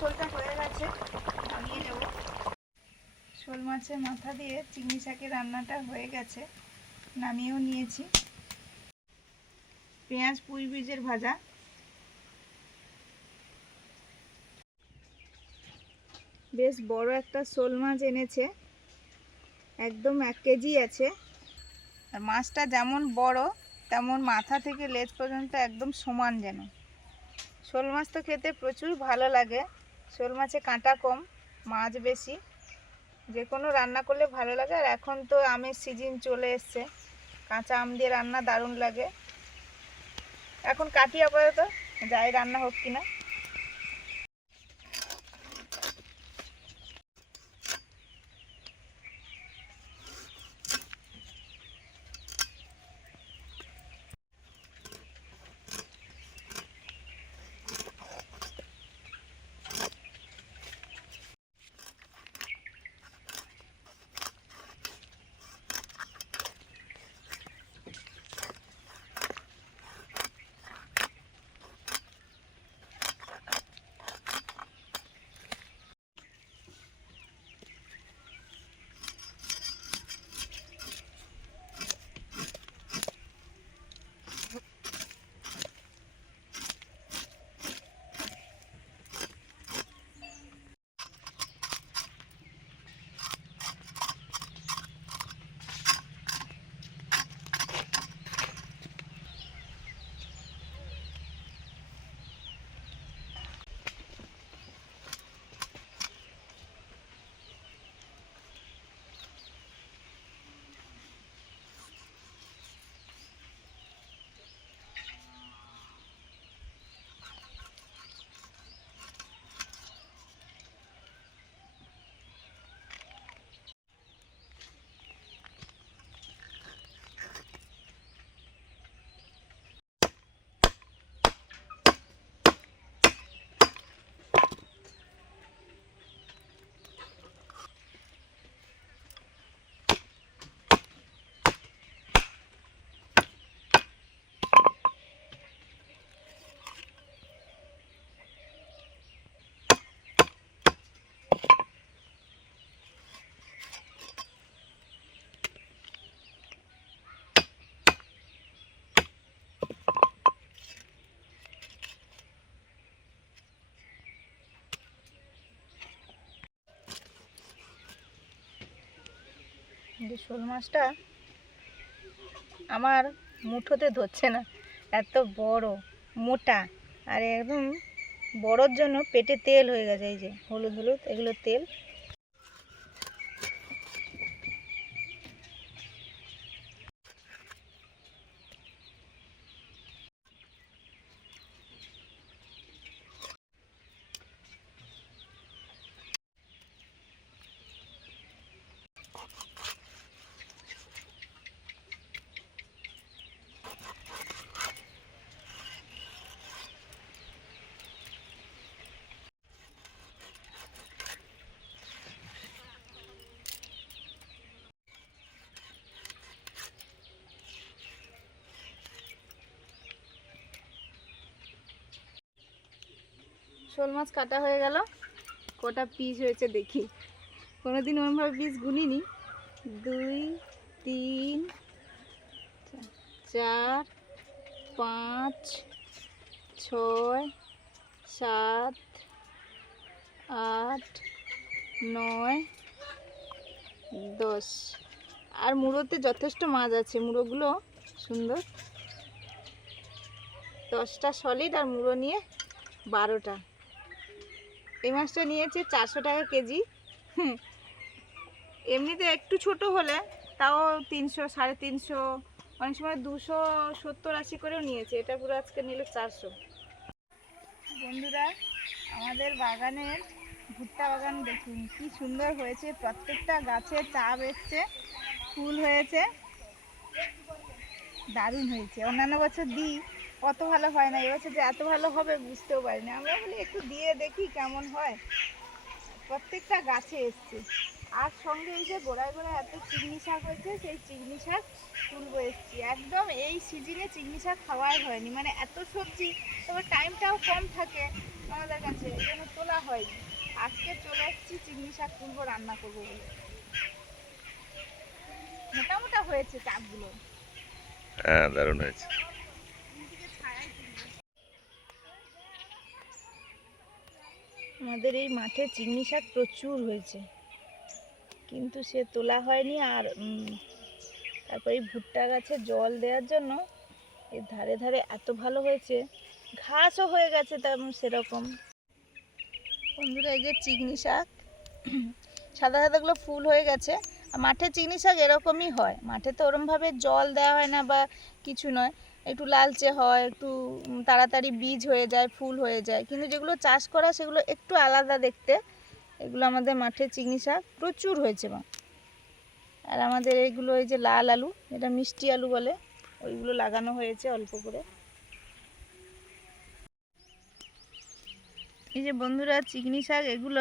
শোলটা হয়ে গেছে, নামিয়ে নেব। শোল মাছের মাথা দিয়ে চিংড়ি শাকের রান্নাটা হয়ে গেছে, নামিয়েও নিয়েছি। পেঁয়াজ পুঁই বীজের ভাজা, বেশ বড় একটা শোল মাছ এনেছে, একদম 1 কেজি আছে। আর মাছটা যেমন বড় তেমন মাথা থেকে লেজ পর্যন্ত একদম সমান যেন। শোল মাছ তো খেতে প্রচুর ভালো লাগে, শোল মাছে কাঁটা কম, মাছ বেশি, যে কোনো রান্না করলে ভালো লাগে। আর এখন তো আমের সিজন চলে এসছে, কাঁচা আম দিয়ে রান্না দারুণ লাগে। এখন কাটি আপাতত, যাই রান্না হোক কিনা। শোল মাছটা আমার মুঠোতে ধরছে না, এত বড় মোটা, আর একদম বড়োর জন্য পেটে তেল হয়ে গেছে। এই যে হলুদ হলুদ এগুলো তেল। শোল মাছ কাটা হয়ে গেল, কটা পিস হয়েছে দেখি। কোনোদিন ওরমভাবে পিস গুনিনি। 2 3 4 5 6 7 8 9 10। আর মুড়োতে যথেষ্ট মাছ আছে, মুড়োগুলো সুন্দর। 10টা সলিড আর মুড়ো নিয়ে 12টা। এই মাছটা নিয়েছে 400 টাকা কেজি। এমনিতে একটু ছোট হলে তাও 300 350, অনেক সময় 270-80 করেও নিয়েছে। এটা পুরো আজকে নিল 400। বন্ধুরা, আমাদের বাগানের ভুট্টা বাগান দেখুন কি সুন্দর হয়েছে, প্রত্যেকটা গাছে চাপ এসছে, ফুল হয়েছে, দারুণ হয়েছে। অন্যান্য বছর দিই, অত ভালো হয় না, এবছর যে এত ভালো হবে বুঝতেও পারি না। আমরা বলি একটু দিয়ে দেখি কেমন হয়। প্রত্যেকটা গাছে এসছে। আর সঙ্গে এই যে গোড়ায় গোড়ায় এত চিংড়ি শাক হয়েছে, সেই চিংড়ি শাক তুলবো এসছি। একদম এই সিজনে চিংড়ি শাক খাওয়াই হয়নি, মানে এত সবজি, তবে টাইমটাও কম থাকে। আমাদের কাছে, এই জন্য তোলা হয়নি। আজকে চলে এসেছি চিংড়ি শাক তুলবো, রান্না করবো বলে। মোটা মোটা হয়েছে চাকগুলো। হ্যাঁ, দারুণ হয়েছে। আমাদের এই মাঠে চিংড়ি শাক প্রচুর হয়েছে, কিন্তু সে তোলা হয়নি। আর তারপরে এই ভুট্টা গাছে জল দেওয়ার জন্য এর ধারে ধারে এত ভালো হয়েছে, ঘাসও হয়ে গেছে তেমন সেরকম। বন্ধুরা, এই যে চিংড়ি শাক, সাদা সাদাগুলো ফুল হয়ে গেছে। আর মাঠে চিংড়ি শাক এরকমই হয়, মাঠে তো ওরমভাবে জল দেওয়া হয় না বা কিছু নয়, একটু লালচে হয়, একটু তাড়াতাড়ি বীজ হয়ে যায়, ফুল হয়ে যায়। কিন্তু যেগুলো চাষ করা সেগুলো একটু আলাদা দেখতে। এগুলো আমাদের মাঠে চিংড়ি শাক প্রচুর হয়েছে। আর আমাদের এইগুলো, এই যে লাল আলু, এটা মিষ্টি আলু বলে, ওইগুলো লাগানো হয়েছে অল্প করে। এই যে বন্ধুরা, চিংড়ি শাক এগুলো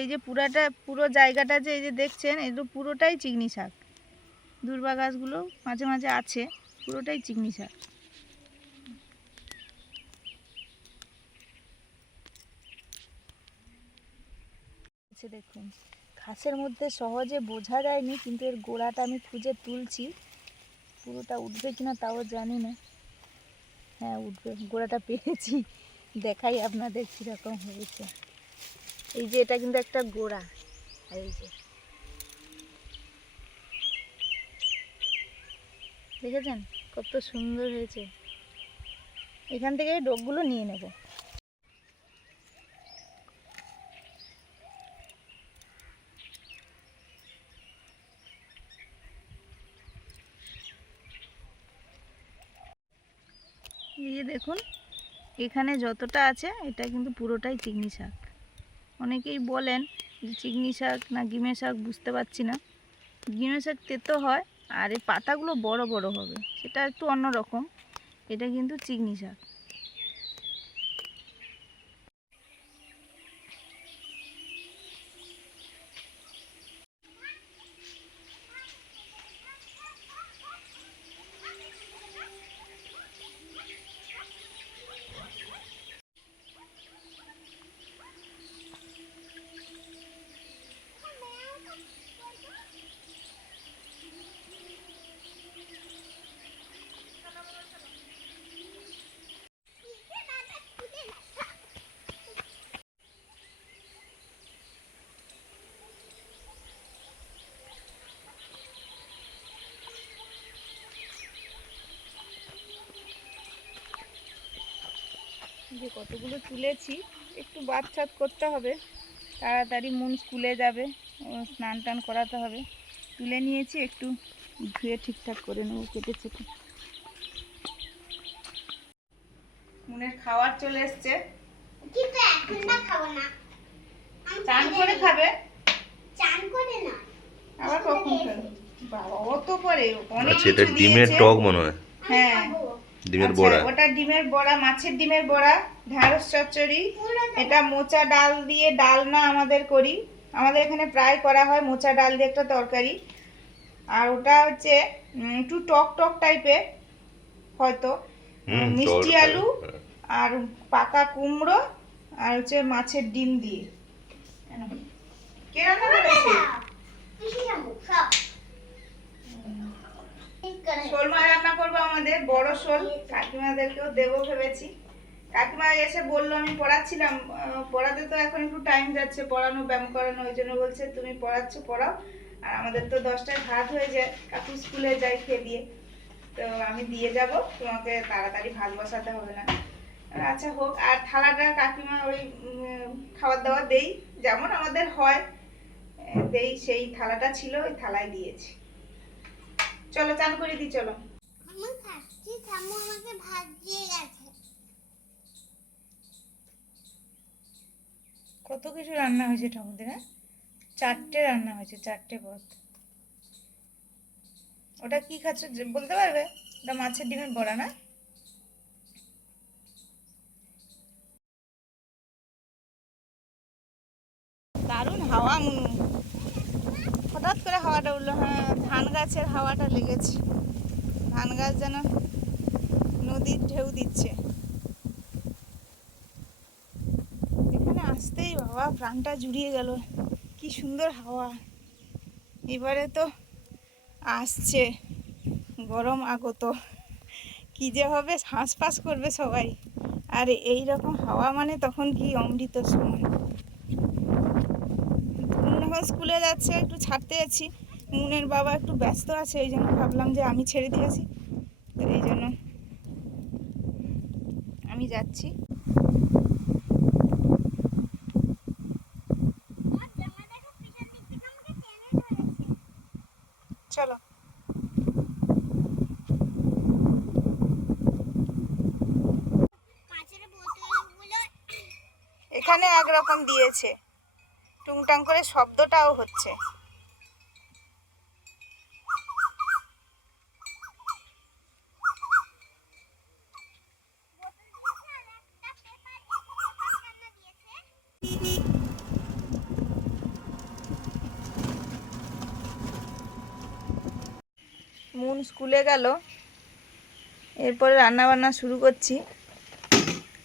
এই যে পুরো জায়গাটা যে এই যে দেখছেন, এগুলো পুরোটাই চিংড়ি শাক। দূর্বা গাছগুলো মাঝে মাঝে আছে, পুরোটাই চিংড়ি শাক। দেখুন, ঘাসের মধ্যে সহজে বোঝা যায়নি, কিন্তু এর গোড়াটা আমি খুঁজে তুলছি। পুরোটা উঠবে কিনা তাও জানি না। হ্যাঁ, উঠবে, গোড়াটা পেয়েছি। দেখাই আপনাদের কীরকম হয়েছে। এই যে এটা কিন্তু একটা গোড়া, এই যে দেখেছেন কত সুন্দর হয়েছে। এখান থেকে এই ডগগুলো নিয়ে নেব। এই যে দেখুন, এখানে যতটা আছে এটা কিন্তু পুরোটাই চিংড়ি শাক। অনেকেই বলেন যে চিংড়ি শাক না গিমে শাক, বুঝতে পারছি না। গিমে শাক তেতো হয়, আর এই পাতাগুলো বড় বড় হবে, সেটা একটু অন্যরকম। এটা কিন্তু চিংড়ি শাক। যে কতগুলো তুলেছি, একটু বাদ করতে হবে, তাড়াতাড়ি মন স্কুলে যাবে, স্নান টান করাতে হবে। তুলে নিয়েছি, একটু ধুয়ে ঠিকঠাক করে নেবো, কেটে ছেটে। মনের খাবার চলে এসছে, চান করে খাবে। চান করে না, আবার কখন খাবে বাবা? অত করে অনেক এটা ডিমের টক মনে হয়। হ্যাঁ, ডিমের বড়া, ওটা ডিমের বড়া, মাছের ডিমের বড়া, ঢ্যাঁড়স চচ্চড়ি। এটা মোচা ডাল দিয়ে ডালনা আমাদের করি, আমাদের এখানে প্রায় করা হয় মোচা ডাল দিয়ে একটা তরকারি। আর ওটা হচ্ছে একটু টক টক টাইপের হয়তো, মিষ্টি আলু আর পাকা কুমড়ো আর হচ্ছে মাছের ডিম দিয়ে। কে রান্না করেছে? শোল মাছ রান্না করবো আমাদের, বড় শোল। কাকিমাদেরকেও দেবো ভেবেছি। কাকিমা এসে বললো, আমি পড়াচ্ছিলাম, পড়াতে তো এখন একটু টাইম যাচ্ছে, পড়ানো ব্যায়াম করানো, ওই জন্য বলছে তুমি পড়াচ্ছ পড়াও, আর আমাদের তো 10টায় ভাত হয়ে যায়, কাকু স্কুলে যাই খেয়ে দিয়ে, তো আমি দিয়ে যাব, তোমাকে তাড়াতাড়ি ভাত বসাতে হবে না। আচ্ছা হোক। আর থালাটা কাকিমা ওই খাবার দাবার দেই যেমন আমাদের হয় দেই, সেই থালাটা ছিল, ওই থালায় দিয়েছি। চলো চান করে দিই, চলো। আমি খাচ্ছি, ঠাম্মু আমাকে ভাত দিয়ে গেছে। কত কিছু রান্না হয়েছে ঠাকুরদের, হ্যাঁ? 4টে রান্না হয়েছে, 4টে পদ। ওটা কি খাচ্ছ বলতে পারবে? ওটা মাছের ডিমের বড়া না? দারুণ হাওয়া মুনু, হঠাৎ করে হাওয়াটা উঠলো। হ্যাঁ, ধান গাছের হাওয়াটা লেগেছে। ধান গাছ যেন নদীর ঢেউ দিচ্ছে। আসতেই বাবা প্রাণটা জুড়িয়ে গেল, কি সুন্দর হাওয়া। এবারে তো আসছে গরম আগত, কি যে হবে হাঁসফাঁস করবে সবাই। আর এই রকম হাওয়া মানে তখন কি অমৃত সমান। এখন স্কুলে যাচ্ছে, একটু ছাড়তে যাচ্ছি, মুনের বাবা একটু ব্যস্ত আছে, এই জন্য ভাবলাম যে আমি ছেড়ে দিয়েছি, তো এই জন্য আমি যাচ্ছি। চলো। এখানে একরকম দিয়েছে, টুংটাং করে শব্দটাও হচ্ছে। মুন স্কুলে গেল, এরপরে রান্না বান্না শুরু করছি।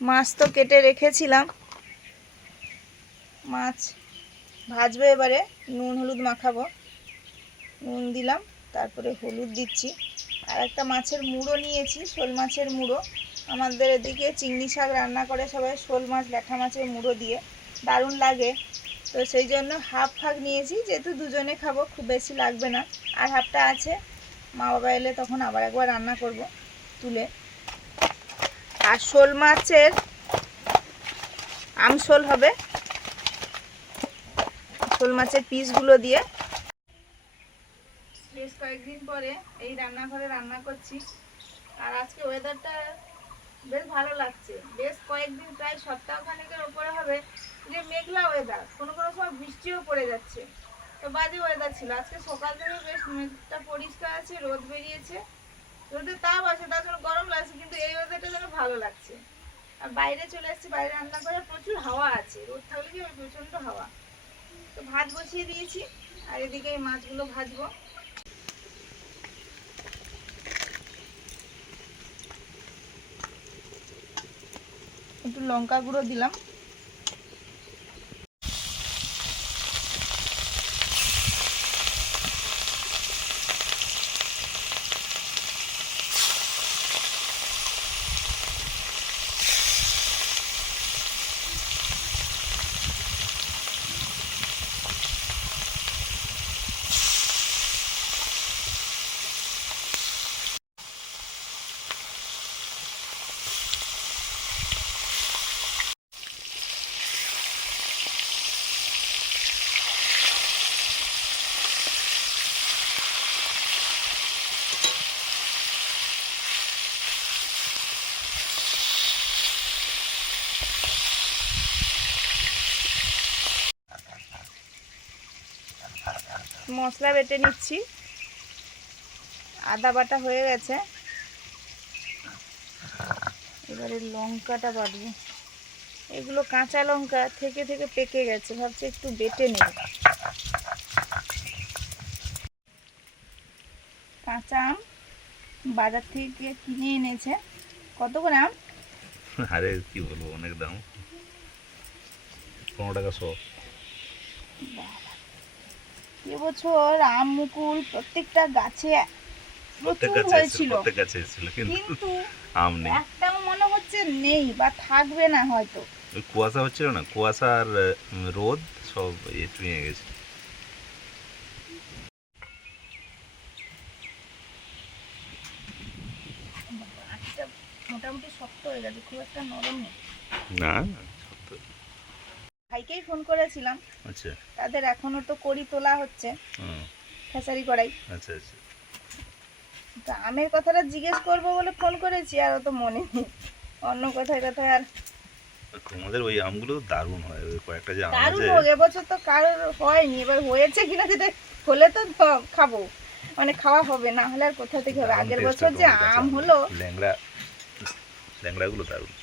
মাছ তো কেটে রেখেছিলাম, মাছ ভাজবো এবারে, নুন হলুদ মাখাবো। নুন দিলাম, তারপরে হলুদ দিচ্ছি। আর একটা মাছের মুড়ো নিয়েছি, শোল মাছের মুড়ো। আমাদের এদিকে চিংড়ি শাক রান্না করে সবাই শোল মাছ ল্যাঠা মাছের মুড়ো দিয়ে, দারুণ লাগে। তো সেই জন্য হাফ ভাগ নিয়েছি, যেহেতু দুজনে খাবো, খুব বেশি লাগবে না। আর হাফটা আছে, মা বাবা এলে তখন আবার একবার রান্না করব তুলে। আর শোল মাছের আমশোল হবে, শোল মাছের পিসগুলো দিয়ে। বেশ কয়েকদিন পরে এই রান্নাঘরে রান্না করছি। আর আজকে ওয়েদারটা বেশ ভালো লাগছে। বেশ কয়েকদিন, প্রায় সপ্তাহখানেকের ওপরে হবে যে মেঘলা ওয়েদার, কোনো কোনো সময় বৃষ্টিও পড়ে যাচ্ছে। তো বাজে ওয়েদার ছিল। আজকে সকাল থেকে বেশ মেঘটা পরিষ্কার আছে, রোদ বেরিয়েছে, রোদের তাপ আছে, তার জন্য গরম লাগছে, কিন্তু এই ওয়েদারটা যেন ভালো লাগছে। আর বাইরে চলে এসেছি, বাইরে রান্না করে প্রচুর হাওয়া আছে, রোদ থাকলে কি প্রচণ্ড হাওয়া। তো ভাত বসিয়ে দিয়েছি, আর এদিকে এই মাছগুলো ভাজবো। একটু লঙ্কা গুঁড়ো দিলাম। মশলা বেটে নিচ্ছি, আদা বাটা হয়ে গেছে, এবারে লঙ্কাটা বাটবো। এগুলো কাঁচা লঙ্কা থেকে থেকে পেকে গেছে, ভাবছি একটু বেটে নেব। কাঁচা আম বাজার থেকে কিনে এনেছে। কত করে আম? আরে কি বলবো, অনেক দাম, 15 টাকা 100। এবছর আম মুকুল প্রত্যেকটা গাছে প্রচুর হয়েছিল, কিন্তু আম নেই, একটাও মনে হচ্ছে নেই বা থাকবে না হয়তো। ওই কুয়াশা হচ্ছিল না, কুয়াশা আর রোদ সব চুঁয়ে গেছে। মোটামুটি শক্ত হয়ে গেছে, খুব একটা নরম নেই। না, ভাইকেই ফোন করেছিলাম, আচ্ছা, তাদের এখনো তো কড়ি তোলা হচ্ছে, খেসারি কড়াই। আচ্ছা আচ্ছা। তা আমের কথাটা জিজ্ঞেস করবো বলে ফোন করেছি, আর অত মনে নেই, অন্য কথায় কথায়। আর তোমাদের ওই আমগুলো দারুণ হয়, ওই কয়েকটা যে আম দারুণ আছে। হোক, এবছর তো কারোর হয়নি, এবার হয়েছে কিনা যেটা হলে তো খাবো, মানে খাওয়া হবে, না হলে আর কোথা থেকে হবে। আগের বছর যে আম হলো, ল্যাংড়া ল্যাংড়াগুলো দারুণ।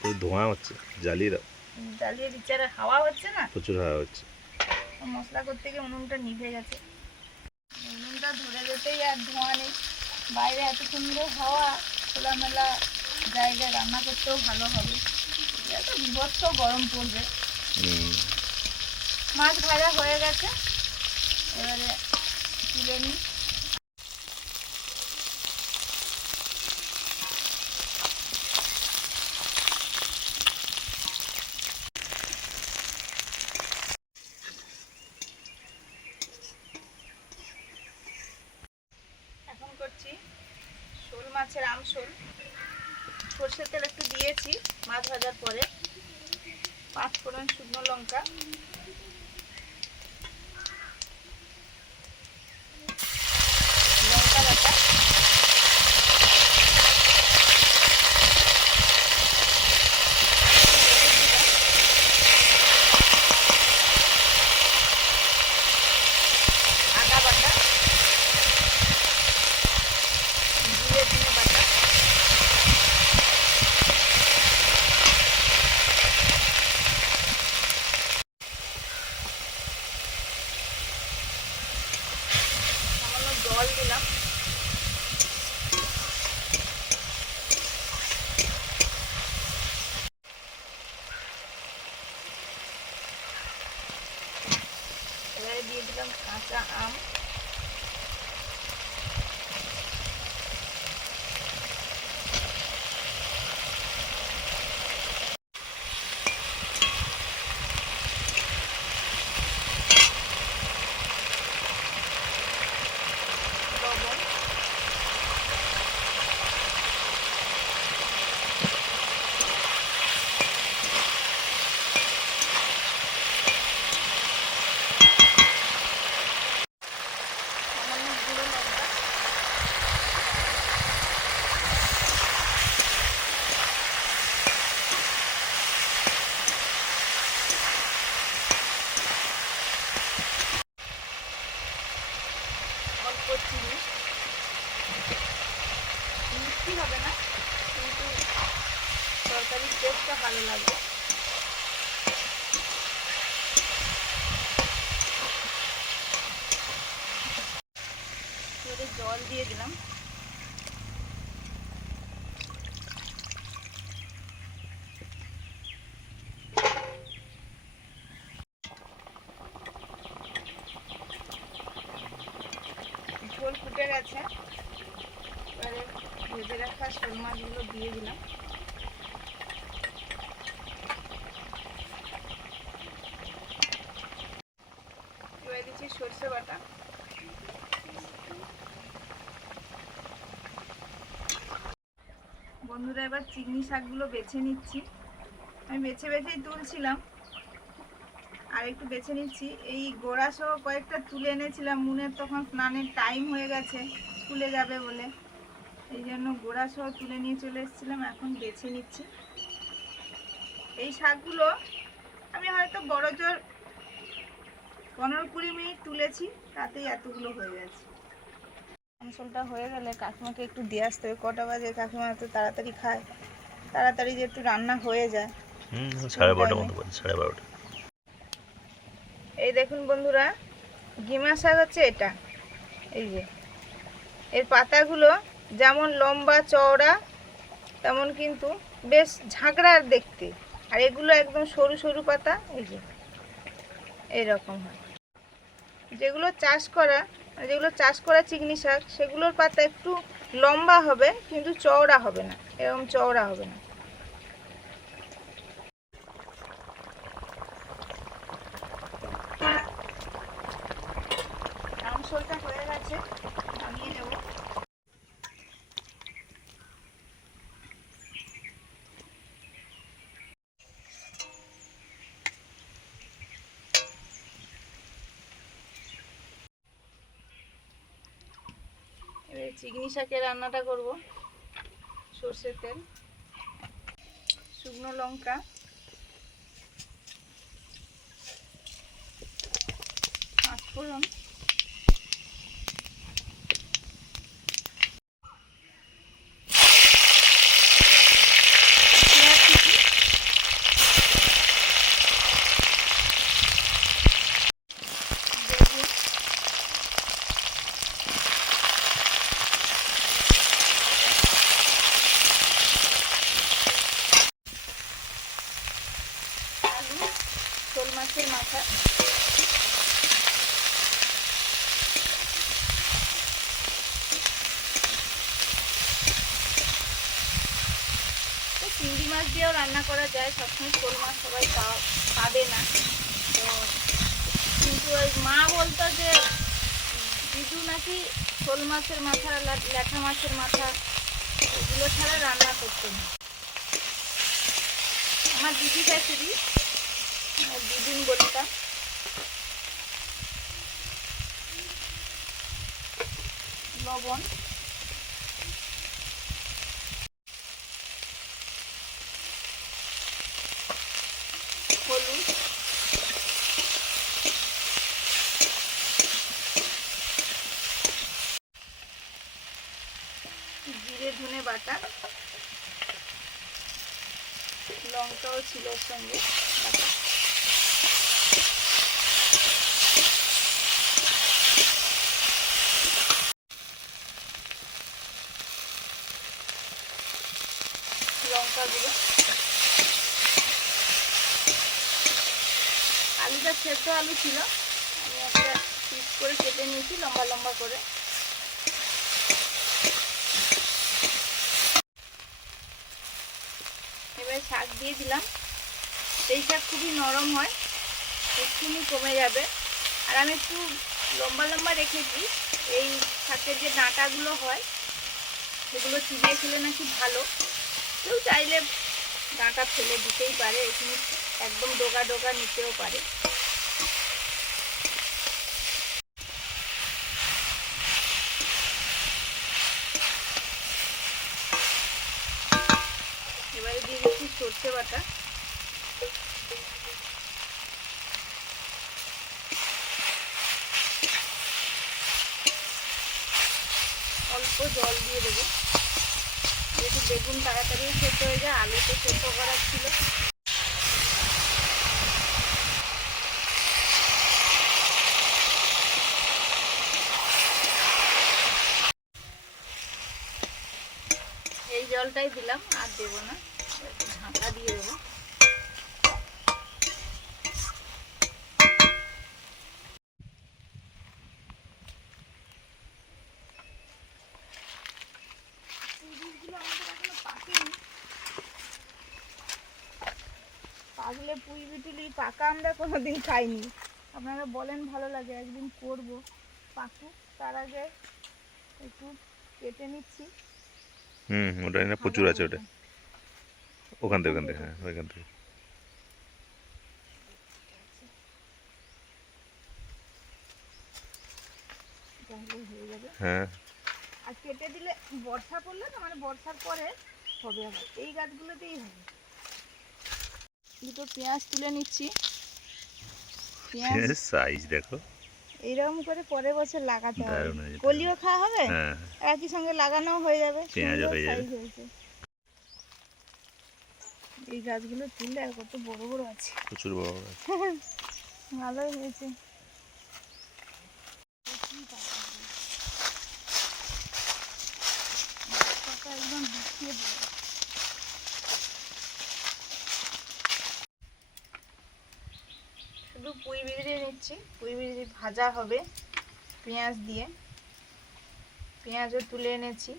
তো ধোঁয়া হচ্ছে, জ্বালিয়ে বিচারে হাওয়া হচ্ছে না, প্রচুর হাওয়া হচ্ছে। মশলা করতে গিয়ে উনুনটা নিভে গেছে। উনুনটা ধরে যেতেই আর ধোঁয়া নেই, বাইরে এত সুন্দর হাওয়া, খোলামেলা জায়গায় রান্না করতেও ভালো হবে। এত বিভৎস গরম পড়বে। হুম। মাছ ভাজা হয়ে গেছে, এবারে তুলে নিই। এখন করছি শোল মাছের আমশোল। সর্ষের তেল একটু দিয়েছি মাছ ভাজার পরে, 5 ফোড়ন, শুকনো লঙ্কা, লঙ্কা বাটা, আদা বাটা, জিরে ধনে বাটা, সামান্য জল দিলাম। এবারে দিয়ে দিলাম কাঁচা আম, লবণ, সামান্য গুঁড়ো লঙ্কা, অল্প চিনি। মিষ্টি হবে না, কিন্তু তরকারির টেস্টটা ভালো লাগবে। এবারে জল দিয়ে দিলাম। ঝোল ফুটে গেছে, এবারে ভেজে রাখা শোল মাছগুলো দিয়ে দিলাম। এবারে দিচ্ছি সরষে বাটা, বন্ধুরা এবার চিংড়ি শাকগুলো বেছে নিচ্ছি। আমি বেছে বেছেই তুলছিলাম, আর একটু বেছে নিচ্ছি। এই গোড়া সহ কয়েকটা তুলে এনেছিলাম, মুনের তখন স্নানের টাইম হয়ে গেছে, স্কুলে যাবে বলে, এই জন্য গোড়া সহ তুলে নিয়ে চলে এসেছিলাম। এখন বেছে নিচ্ছি। এই শাকগুলো আমি হয়তো বড় জোর 15-20 মিনিট তুলেছি, তাতেই এতগুলো হয়ে গেছে। আমসলটা হয়ে গেলে কাকিমাকে একটু দিয়ে আসতে হবে। কটা বাজে? কাকিমা তো তাড়াতাড়ি খায়, তাড়াতাড়ি যে একটু রান্না হয়ে যায়। 12:30 মতো বাজে, 12:30। এই দেখুন বন্ধুরা, গিমা শাক হচ্ছে এটা। এই যে এর পাতাগুলো যেমন লম্বা চওড়া, তেমন কিন্তু বেশ ঝাঁকড়ার দেখতে। আর এগুলো একদম সরু সরু পাতা, এই যে এইরকম হয়। যেগুলো চাষ করা চিংড়ি শাক, সেগুলোর পাতা একটু লম্বা হবে, কিন্তু চওড়া হবে না, এরকম চওড়া হবে না। আমসলটা হয়ে গেছে, নামিয়ে নেব। এবার চিংড়ি শাকের রান্নাটা করব। সর্ষের তেল, শুকনো লঙ্কা, পাঁচফোড়ন, পেঁয়াজ কুচি, বেগুন, মাছের মাথা। চিংড়ি মাছ দিয়েও রান্না করা যায়, সবসময় শোল মাছ সবাই পাবে না তো, কিন্তু ওই মা বলতো যে দিদু নাকি শোল মাছের মাথা, ল্যাঠা মাছের মাথা এগুলো ছাড়া রান্না করতো না। আমার দিদি শাশুড়ি, দিদিন বলতাম। লবণ, হলুদ, জিরে ধনে বাটা, লঙ্কাও ছিল ওর সঙ্গে বাটা। লঙ্কা গুঁড়ো, আলুটা সেদ্ধ আলু ছিল, আমি একটা পিস করে কেটে নিয়েছি লম্বা লম্বা করে। এবার শাক দিয়ে দিলাম। এই শাক খুবই নরম হয়, এক্ষুনি কমে যাবে। আর আমি একটু লম্বা লম্বা রেখেছি, এই শাকের যে ডাঁটাগুলো হয় সেগুলো চিবিয়ে খেলে নাকি ভালো। কেউ চাইলে ডাঁটা ফেলে দিতেই পারে, এখানে একদম ডোগা ডোগা নিতেও পারে। এবারে দিয়ে দিচ্ছি সর্ষে বাটা, অল্প জল দিয়ে দেবো, যেহেতু বেগুন তাড়াতাড়ি সেদ্ধ হয়ে যায়, আলু তো সেদ্ধ করার ছিল। এই জলটাই দিলাম, আর দেবো না, ঢাকা দিয়ে দেবো। পাকলে পুঁই বিটুলি পাকা আমরা কোনোদিন খাইনি। আপনারা বলেন ভালো লাগে, একদিন করব। পাকুক, তার আগে একটু কেটে নিচ্ছি। ওটা না প্রচুর আছে ওটা, ওখান থেকে হ্যাঁ ওইখান থেকে। হয়ে যাবে হ্যাঁ, আর কেটে দিলে বর্ষা পড়লে না, মানে বর্ষার পরে হবে, আবার এই গাছগুলোতেই হবে। দুটো পেঁয়াজ তুলে নিচ্ছি। পেঁয়াজ সাইজ দেখো, এইরকম করে পরের বছর লাগাতে হবে, দারুণ হয়েছে। কলিও খাওয়া হবে, হ্যাঁ, একই সঙ্গে লাগানো হয়ে যাবে, পেঁয়াজও হয়ে যাবে। সাইজ হয়েছে। এই গাছগুলো তুললে আর কত বড় বড় আছে, প্রচুর বড় বড় আছে। ভালোই হয়েছে। একদম বিছিয়ে দেবো। শুধু পুঁই বিড়ি নিচ্ছি, পুঁই বিড়ি ভাজা হবে পেঁয়াজ দিয়ে। পেঁয়াজও তুলে এনেছি,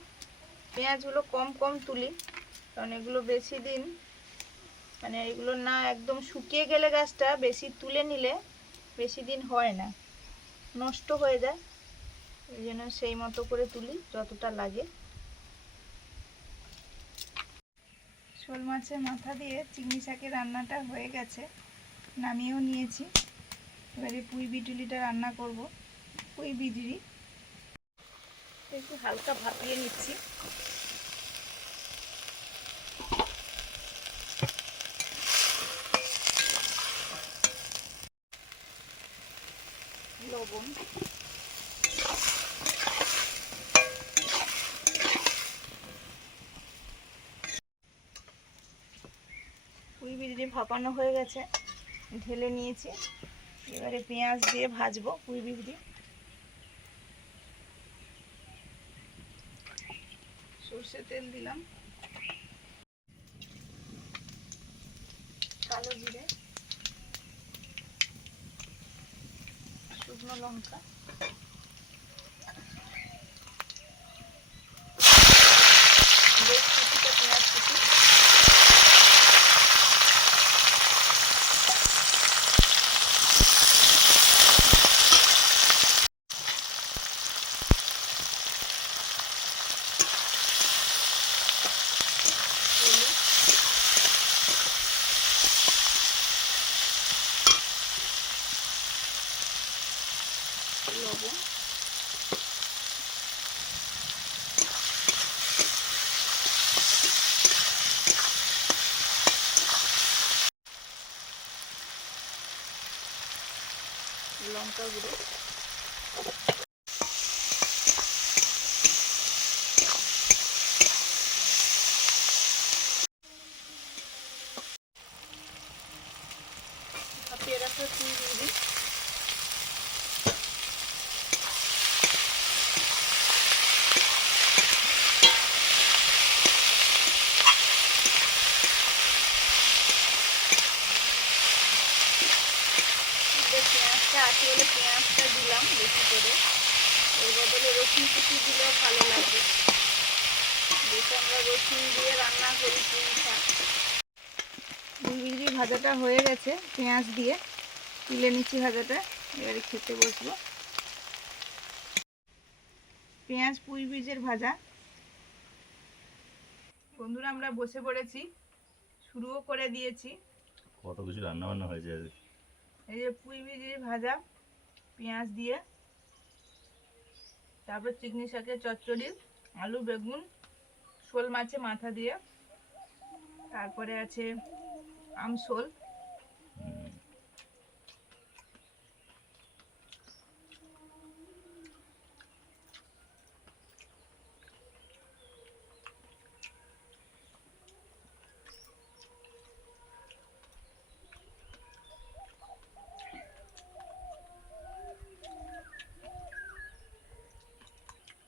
পেঁয়াজগুলো কম কম তুলি, কারণ এগুলো বেশি দিন, মানে এগুলো না একদম শুকিয়ে গেলে গাছটা বেশি তুলে নিলে বেশি দিন হয় না, নষ্ট হয়ে যায়। এই জন্য সেই মতো করে তুলি যতটা লাগে। শোল মাছের মাথা দিয়ে চিংড়ি শাকের রান্নাটা হয়ে গেছে, নামিয়েও নিয়েছি। এবারে পুঁই বিটুলিটা রান্না করব। পুঁই বিজড়ি একটু হালকা ভাপিয়ে নিচ্ছি। লবণ, পুঁই বিজড়ি ভাপানো হয়ে গেছে, ঢেলে নিয়েছি। এবারে পেঁয়াজ দিয়ে ভাজবো পুঁই বিজড়ি। সর্ষে তেল দিলাম, কালো জিরে, শুকনো লঙ্কা, বেশ কিছুটা পেঁয়াজ কুচি, লবণ, লঙ্কা গুঁড়ো, পেঁয়াজটা দিয়ে দিই, পেঁয়াজটা আছে বলে পেঁয়াজটা দিলাম বেশি করে, এর বদলে রসুন কুচি দিলেও ভালো লাগবে, যেহেতু আমরা রসুন দিয়ে রান্না করি পুঁই শাক। পুঁই ভাজাটা হয়ে গেছে পেঁয়াজ দিয়ে, তুলে নিচ্ছি ভাজাটা, এবারে খেতে বসবো। পেঁয়াজ পুঁই বীজের ভাজা। বন্ধুরা আমরা বসে পড়েছি, শুরুও করে দিয়েছি। কত কিছু রান্না বান্না হয়েছে আজ। এই যে পুঁই বীজের ভাজা পেঁয়াজ দিয়ে, তারপর চিকনি শাকের চচ্চড়ি, আলু বেগুন, শোল মাছে মাথা দিয়ে, তারপরে আছে আমশোল,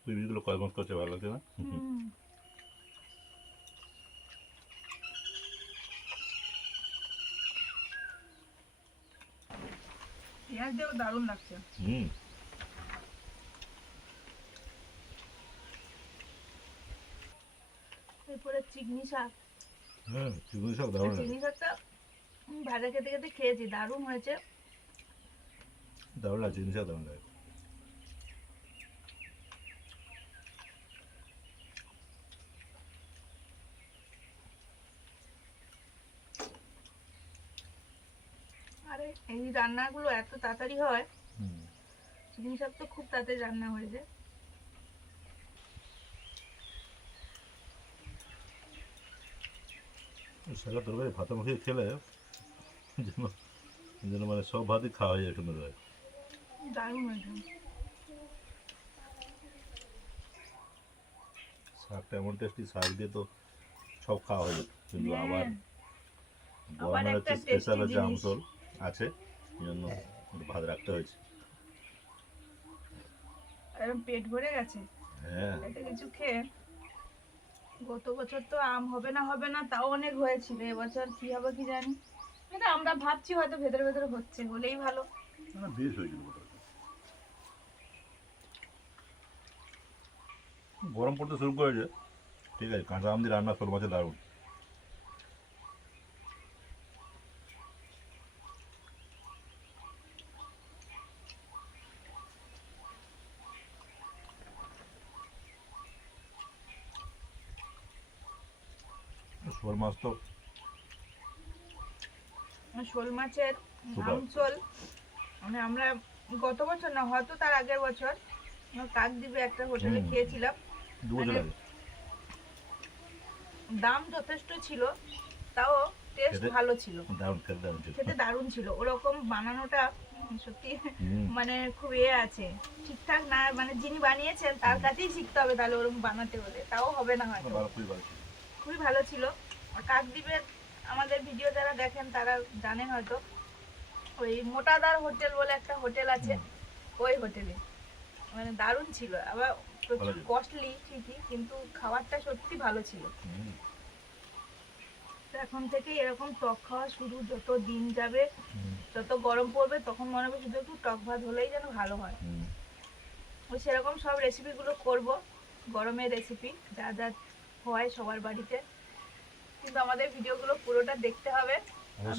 পুঁইগুলো কয় মাস করছে ভালো লাগছে না? পেঁয়াজ দিয়েও দারুণ লাগছে। এরপরে চিকনি শাক, হ্যাঁ চিকনি শাক দারুণ লাগে। চিকনি শাকটা ভাজা খেতে খেতে খেয়েছি, দারুণ হয়েছে। দারুণ লাগে, চিকনি শাক দারুণ লাগে। আরে এই রান্নাগুলো এত তাড়াতাড়ি হয়, চিকনি শাক তো খুব তাড়াতাড়ি রান্না হয়ে যায়। শাকের তরকারি ভাতের মুখে খেলে যেন যেন মানে সব ভাতই খাওয়া হয়ে যায় সুন্দরভাবে। দারুণ হয়েছে। শাকটা এমন টেস্টি, শাক দিয়ে তো সব খাওয়া হয়ে যেত, কিন্তু আবার আবার গরমের একটা হচ্ছে স্পেশাল টেস্টি হচ্ছে জিনিস আমসল আছে, এই জন্য একটু ভাত রাখতে হয়েছে। এরকম পেট ভরে গেছে হ্যাঁ এতে কিছু খেয়ে। গত বছর তো আম হবে না তাও অনেক হয়েছিল, এবছর কি হবে কি জানি। এটা আমরা ভাবছি হয়তো ভেতরে ভেতরে হচ্ছে, হলেই ভালো। না বেশ হয়েছিল মোটামুটি। গরম পড়তে শুরু করেছে, ঠিক আছে, কাঁচা আম দিয়ে রান্না শোল মাছের দারুণ। শোল মাছ তো শোল মাছের সুপার। আমচল মানে আমরা গত বছর না হয়তো তার আগের বছর কাকদ্বীপে একটা হোটেলে খেয়েছিলাম। 2 বছর আগে। দাম যথেষ্ট ছিল, তাও টেস্ট ভালো ছিল, দারুণ খেতে, দারুণ ছিল। খেতে দারুণ ছিল। ওরকম বানানোটা সত্যি মানে খুব আছে, ঠিকঠাক না, মানে যিনি বানিয়েছেন তার কাছেই শিখতে হবে তাহলে ওরকম বানাতে হলে, তাও হবে না হয়তো। খুবই ভালো ছিল। কাকদ্বীপের আমাদের ভিডিও যারা দেখেন তারা জানেন হয়তো, ওই মোটাদার হোটেল বলে একটা হোটেল আছে, ওই হোটেলে মানে দারুণ ছিল। আবার প্রচুর কস্টলি ঠিকই, কিন্তু খাবারটা সত্যি ভালো ছিল। এখন থেকে এরকম টক খাওয়া শুরু, যত দিন যাবে যত গরম পড়বে তখন মনে হবে শুধু একটু টক ভাত হলেই যেন ভালো হয়। ওই সেরকম সব রেসিপিগুলো করব, গরমের রেসিপি যা যা হয় সবার বাড়িতে। কিন্তু আমাদের ভিডিওগুলো পুরোটা দেখতে হবে,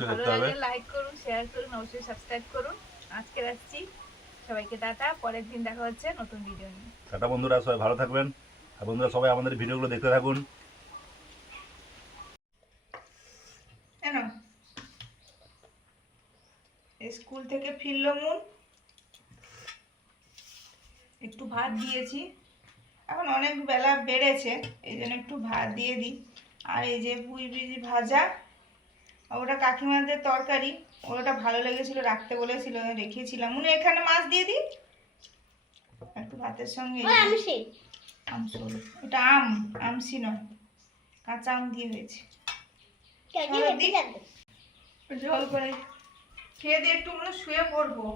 ভালো লাগলে লাইক করুন, শেয়ার করুন, অবশ্যই সাবস্ক্রাইব করুন। আজকে রাখছি, সবাইকে টাটা, পরের দিন দেখা হচ্ছে নতুন ভিডিও নিয়ে। টাটা বন্ধুরা, সবাই ভালো থাকবেন, আর বন্ধুরা সবাই আমাদের ভিডিওগুলো দেখতে থাকুন। স্কুল থেকে ফিরলো মুন, একটু ভাত দিয়েছি, এখন অনেক বেলা বেড়েছে এই জন্য একটু ভাত দিয়ে দিই। আর এই যে পুঁই বিজি ভাজা, ওটা কাকিমাদের তরকারি, ওটা ভালো লেগেছিল, রাখতে বলেছিল, রেখেছিলাম। মুন এখানে মাছ দিয়ে দিই একটু ভাতের সঙ্গে। আমসল, এটা আম, আমসি নয়, কাঁচা আম দিয়ে হয়েছে। জল করে খেয়ে দিয়ে একটু মনে শুয়ে পড়বো।